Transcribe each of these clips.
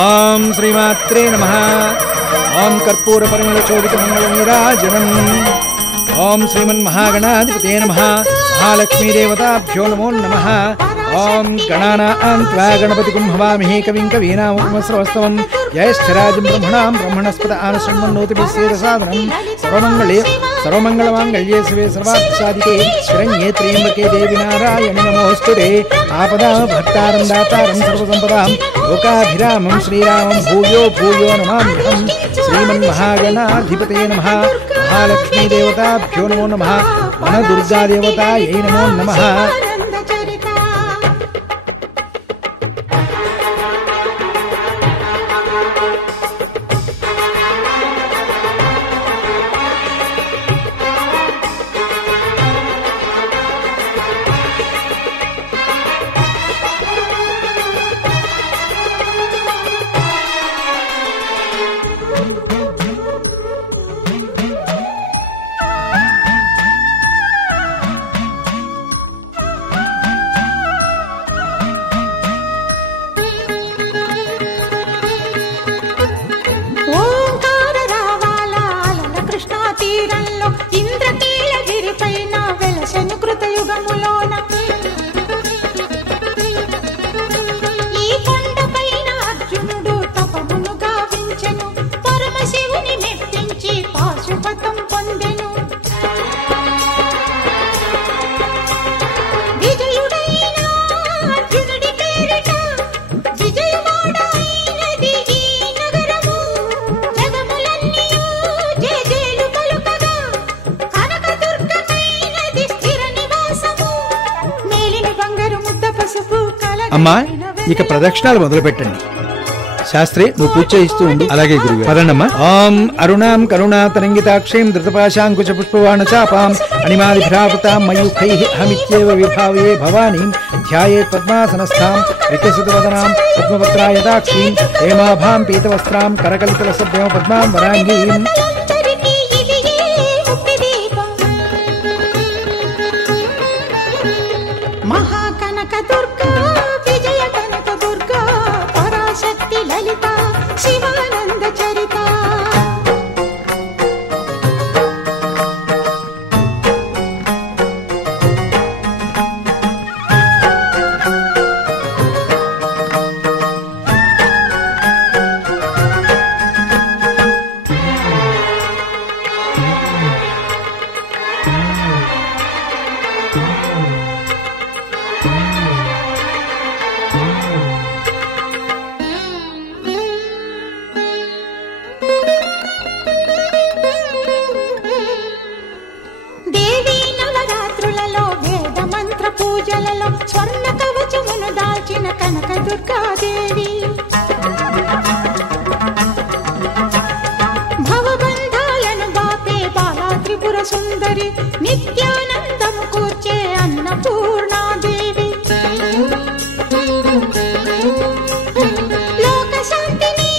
ఓం శ్రీమాత్రే నమః. ఓం కర్పూర పరిమళ శోభిత మంగళ నీరాజనం. ఓం శ్రీమన్మహాగణాధిపతే నమః. మహాలక్ష్మీదేవతాభ్యో నమో నమః. ఓం గణానాం త్వా గణపతిం హవామహే కవిం కవీనాముపమస్రవస్తవం. జ్యేష్ఠరాజం బ్రహ్మణాం బ్రహ్మణస్పద ఆనశృణ్వన్నోతిభిస్సేదసాదనం. సర్వమంగళమాంగళ్యే శివే సర్వార్థసాధికే శరణ్యే త్ర్యంబకే దేవి నారాయణి నమోస్తుతే. ఆపదామపహర్తారం దాతారం సర్వసంపదాం లోకాభిరామం శ్రీరామం భూయో భూయో నమామ్యహం. శ్రీమన్మహాగణాధిపతే నమః. మహాలక్ష్మీదేవతాభ్యో నమో నమః. వనదుర్గాదేవతాయై నమో నమః. అమ్మా, ఇక ప్రదక్షిణాలు మొదలు పెట్టండి. శాస్త్రి, నువ్వు పూజ చేయిస్తూ ఉండు. అలాగే గురువు. పదండమ్మా. ఓం అరుణాం కరుణాతరంగితాక్షీం ధృతపాశాంకుశ పుష్పవాణ చాపాం అణిమాదిభ్రావృతాం మయూఖైః అహమిత్యేవ విభావయే భవానీం ధ్యాయేత్ పద్మాసనస్థాం వికసితవదనాం పద్మపత్రాయతాక్షీం హేమాభాం పీతవస్త్రాం కరకలితలసభ్యమ పద్మాం వరాంగీం. పూజలలో స్వర్ణ కవచమును దాల్చిన కనక దుర్గాదేవి భవబంధాలను బాపే బాలా త్రిపుర సుందరి నిత్యానందము కూర్చే అన్నపూర్ణాదేవి లోక శాంతిని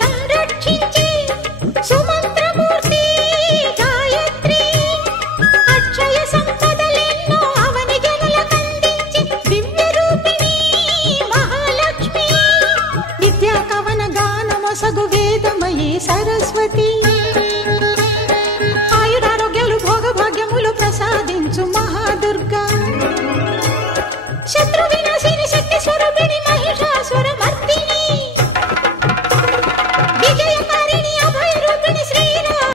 సంరక్షించే సుమంత్రమూర్తి గాయత్రి అక్షయ సంపదలెన్నో అవని జనులకందించి దివ్య రూపిణి మహాలక్ష్మి విద్యా కవన గానమొసగు వేదమయీ సరస్వతి ఆయురారోగ్యాలు భోగభాగ్యములు ప్రసాదించు మహాదుర్గా శత్రువి